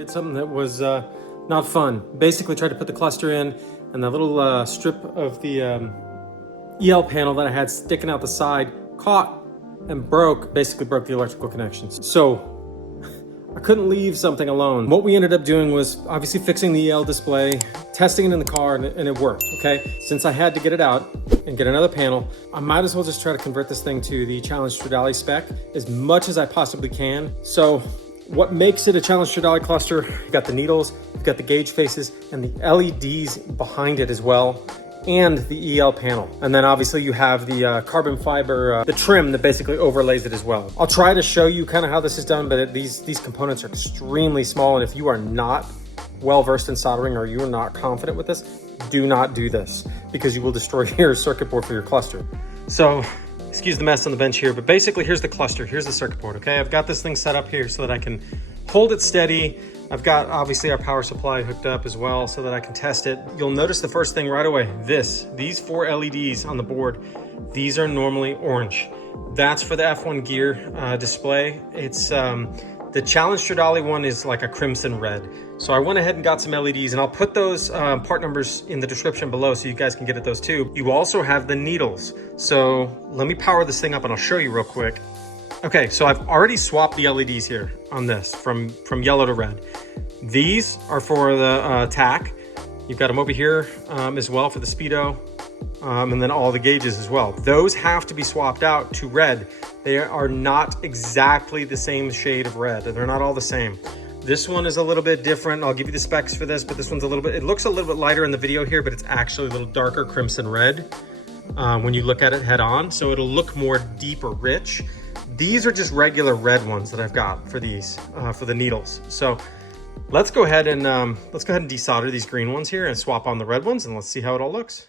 did something that was not fun. Basically tried to put the cluster in, and that little strip of the EL panel that I had sticking out the side caught and basically broke the electrical connections. So I couldn't leave something alone. What we ended up doing was obviously fixing the EL display, testing it in the car, and it worked, okay? Since I had to get it out and get another panel, I might as well just try to convert this thing to the Challenge Stradale spec as much as I possibly can. So what makes it a Challenge Stradale cluster, you've got the needles, you've got the gauge faces, and the LEDs behind it as well, and the EL panel. And then obviously you have the carbon fiber, the trim that basically overlays it as well. I'll try to show you kind of how this is done, but these components are extremely small. And if you are not well-versed in soldering or you are not confident with this, do not do this because you will destroy your circuit board for your cluster. So excuse the mess on the bench here, but basically here's the cluster, here's the circuit board, okay? I've got this thing set up here so that I can hold it steady. I've got obviously our power supply hooked up as well so that I can test it. You'll notice the first thing right away, these 4 LEDs on the board, these are normally orange. That's for the F1 gear display. It's the Challenge Stradale one is like a crimson red. So I went ahead and got some LEDs, and I'll put those part numbers in the description below so you guys can get at those too. You also have the needles. So let me power this thing up and I'll show you real quick. Okay, so I've already swapped the LEDs here on this from yellow to red. These are for the tack. You've got them over here as well for the speedo, and then all the gauges as well. Those have to be swapped out to red. They are not exactly the same shade of red. They're not all the same. This one is a little bit different. I'll give you the specs for this, but this one's a little bit, it looks a little bit lighter in the video here, but it's actually a little darker crimson red when you look at it head on. So it'll look more deep or rich. These are just regular red ones that I've got for these, for the needles. So let's go ahead and desolder these green ones here and swap on the red ones, and let's see how it all looks.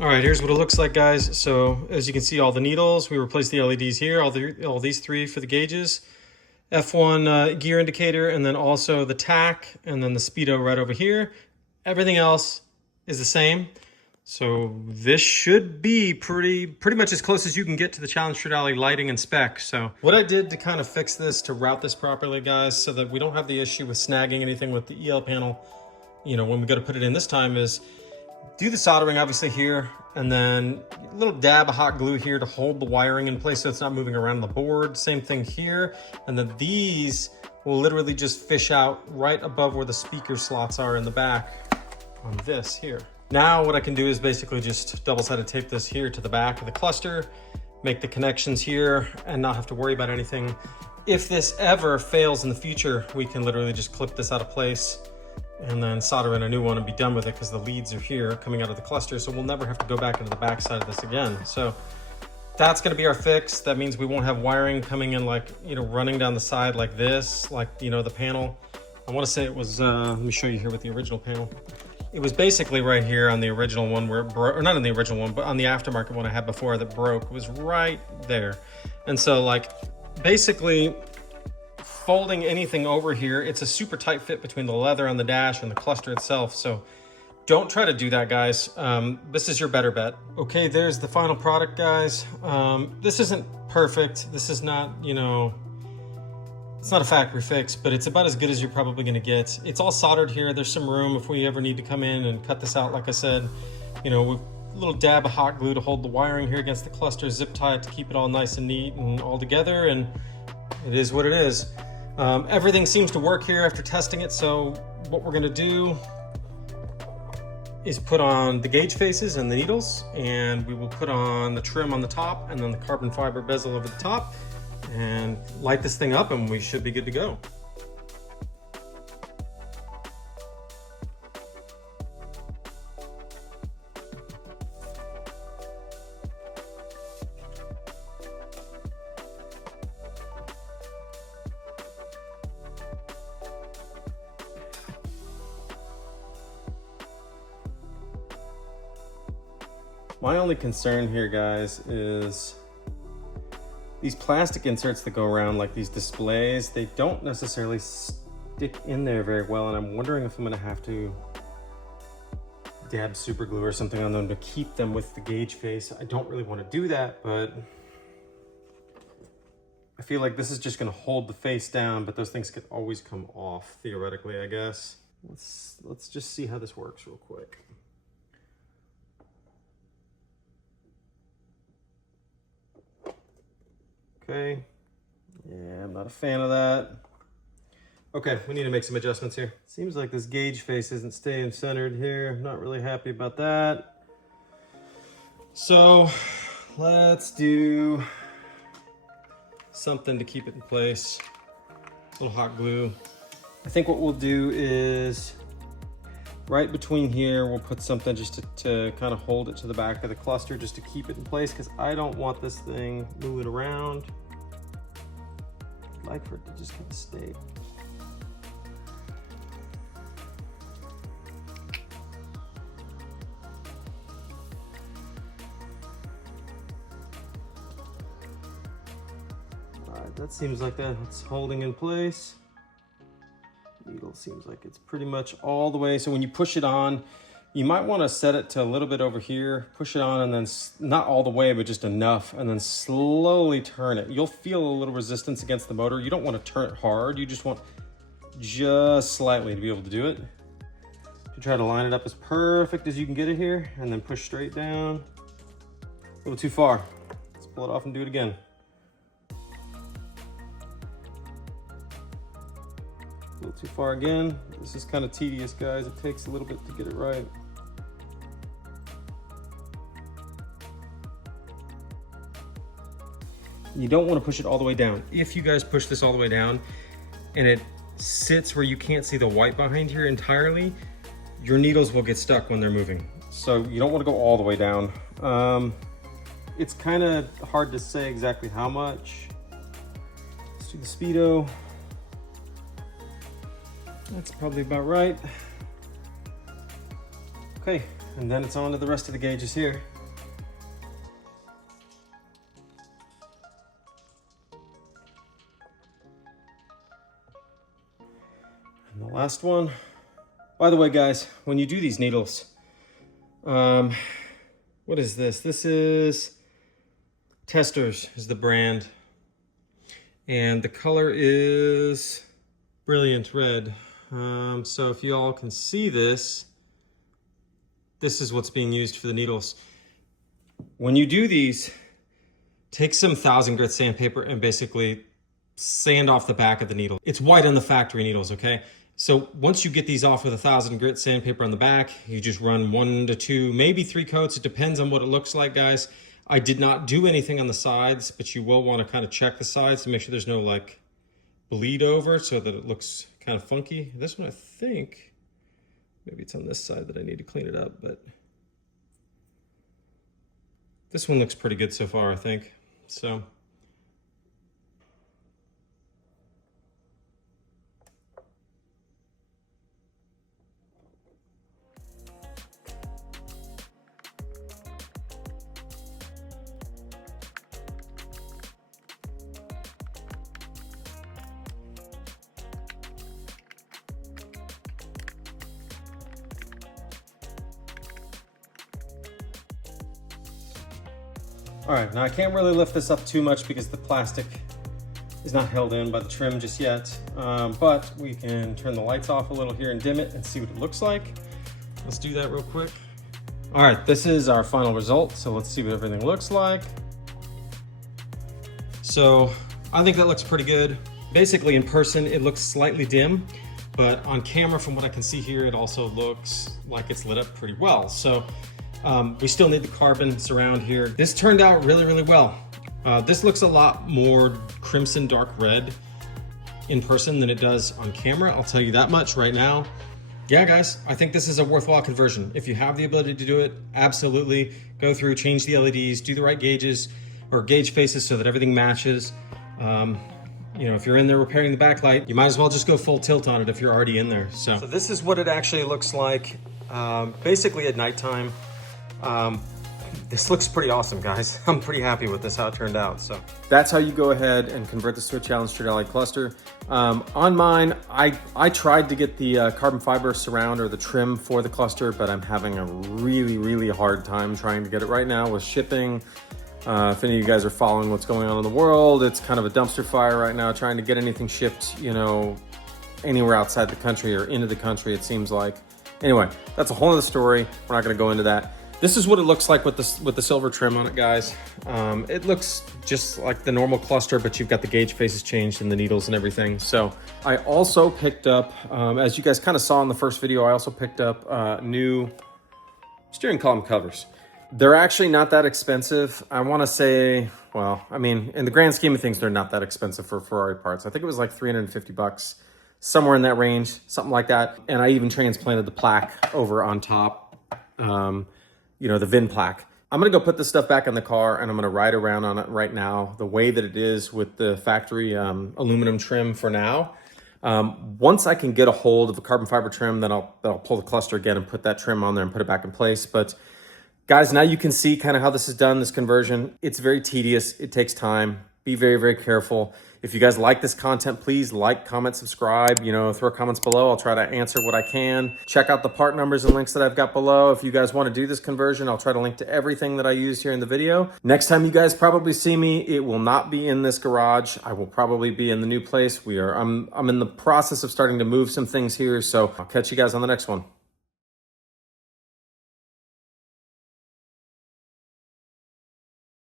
All right, here's what it looks like, guys. So as you can see, all the needles, we replaced the LEDs here, all these 3 for the gauges, F1 gear indicator, and then also the tack, and then the speedo right over here. Everything else is the same. So this should be pretty much as close as you can get to the Challenge Stradale lighting and spec. So what I did to kind of fix this, to route this properly, guys, so that we don't have the issue with snagging anything with the EL panel, you know, when we go to put it in this time, is do the soldering obviously here, and then a little dab of hot glue here to hold the wiring in place so it's not moving around the board. Same thing here. And then these will literally just fish out right above where the speaker slots are in the back on this here. Now what I can do is basically just double-sided tape this here to the back of the cluster, make the connections here, and not have to worry about anything. If this ever fails in the future, we can literally just clip this out of place and then solder in a new one and be done with it, because the leads are here coming out of the cluster, so we'll never have to go back into the back side of this again. So that's going to be our fix. That means we won't have wiring coming in, like, you know, running down the side like this, like, you know, the panel. I want to say it was, let me show you here with the original panel. It was basically right here on the original one where it broke, or not on the original one, but on the aftermarket one I had before that broke. It was right there. And so, like, basically folding anything over here, it's a super tight fit between the leather on the dash and the cluster itself. So don't try to do that, guys. This is your better bet. Okay, there's the final product, guys. This isn't perfect. This is not, you know, it's not a factory fix, but it's about as good as you're probably gonna get. It's all soldered here. There's some room if we ever need to come in and cut this out. Like I said, you know, we've little dab of hot glue to hold the wiring here against the cluster, zip tie it to keep it all nice and neat and all together, and it is what it is. Everything seems to work here after testing it, so what we're gonna do is put on the gauge faces and the needles, and we will put on the trim on the top and then the carbon fiber bezel over the top and light this thing up, and we should be good to go. My only concern here, guys, is these plastic inserts that go around like these displays, they don't necessarily stick in there very well, and I'm wondering if I'm gonna have to dab super glue or something on them to keep them with the gauge face. I don't really want to do that, but I feel like this is just gonna hold the face down, but those things could always come off, theoretically, I guess. Let's just see how this works real quick. Okay, yeah, I'm not a fan of that. Okay, we need to make some adjustments here. Seems like this gauge face isn't staying centered here. Not really happy about that. So let's do something to keep it in place. A little hot glue. I think what we'll do is right between here, we'll put something just to kind of hold it to the back of the cluster just to keep it in place, because I don't want this thing moving around. I'd like for it to just kind of stay. All right, that seems like that's holding in place. Needle seems like it's pretty much all the way. So when you push it on, you might want to set it to a little bit over here, push it on, and then not all the way, but just enough, and then slowly turn it. You'll feel a little resistance against the motor. You don't want to turn it hard. You just want just slightly to be able to do it. To try to line it up as perfect as you can get it here, and then push straight down. A little too far. Let's pull it off and do it again. A little too far again. This is kind of tedious, guys. It takes a little bit to get it right. You don't want to push it all the way down. If you guys push this all the way down and it sits where you can't see the white behind here entirely, your needles will get stuck when they're moving. So you don't want to go all the way down. It's kind of hard to say exactly how much. Let's do the speedo. That's probably about right. Okay, and then it's on to the rest of the gauges here. And the last one. By the way, guys, when you do these needles, what is this? This is Testers is the brand. And the color is Brilliant Red. So if you all can see this, this is what's being used for the needles. When you do these, take some 1000 grit sandpaper and basically sand off the back of the needle. It's white on the factory needles, okay? So once you get these off with 1000 grit sandpaper on the back, you just run 1 to 2, maybe 3 coats. It depends on what it looks like, guys. I did not do anything on the sides, but you will want to kind of check the sides to make sure there's no like bleed over so that it looks kind of funky. This one, I think, maybe it's on this side that I need to clean it up, but this one looks pretty good so far, I think. So all right, now I can't really lift this up too much because the plastic is not held in by the trim just yet, but we can turn the lights off a little here and dim it and see what it looks like. Let's do that real quick. All right, this is our final result. So let's see what everything looks like. So I think that looks pretty good. Basically in person, it looks slightly dim, but on camera, from what I can see here, it also looks like it's lit up pretty well. So we still need the carbon surround here. This turned out really, really well. This looks a lot more crimson dark red in person than it does on camera. I'll tell you that much right now. Yeah, guys, I think this is a worthwhile conversion. If you have the ability to do it, absolutely go through, change the LEDs, do the right gauges or gauge faces so that everything matches. You know, if you're in there repairing the backlight, you might as well just go full tilt on it if you're already in there. So this is what it actually looks like, basically at nighttime. This looks pretty awesome, guys. I'm pretty happy with this, how it turned out. So that's how you go ahead and convert this to a challenge Stradale cluster. On mine, I tried to get the carbon fiber surround or the trim for the cluster, but I'm having a really, really hard time trying to get it right now with shipping. If any of you guys are following what's going on in the world, it's kind of a dumpster fire right now, trying to get anything shipped, you know, anywhere outside the country or into the country, it seems like. Anyway, that's a whole other story. We're not gonna go into that. This is what it looks like with the silver trim on it, guys. It looks just like the normal cluster, but you've got the gauge faces changed and the needles and everything. So I also picked up, as you guys kind of saw in the first video, I also picked up new steering column covers. They're actually not that expensive. I want to say, well, I mean, in the grand scheme of things, they're not that expensive for Ferrari parts. I think it was like 350 bucks, somewhere in that range, something like that. And I even transplanted the plaque over on top, you know, the VIN plaque. I'm gonna go put this stuff back in the car and I'm gonna ride around on it right now, the way that it is with the factory aluminum trim for now. Once I can get a hold of a carbon fiber trim, then I'll pull the cluster again and put that trim on there and put it back in place. But guys, now you can see kind of how this is done, this conversion. It's very tedious, it takes time. Be very, very careful. If you guys like this content, please like, comment, subscribe, you know, throw comments below. I'll try to answer what I can. Check out the part numbers and links that I've got below. If you guys want to do this conversion, I'll try to link to everything that I used here in the video. Next time you guys probably see me, it will not be in this garage. I will probably be in the new place. I'm in the process of starting to move some things here, so I'll catch you guys on the next one.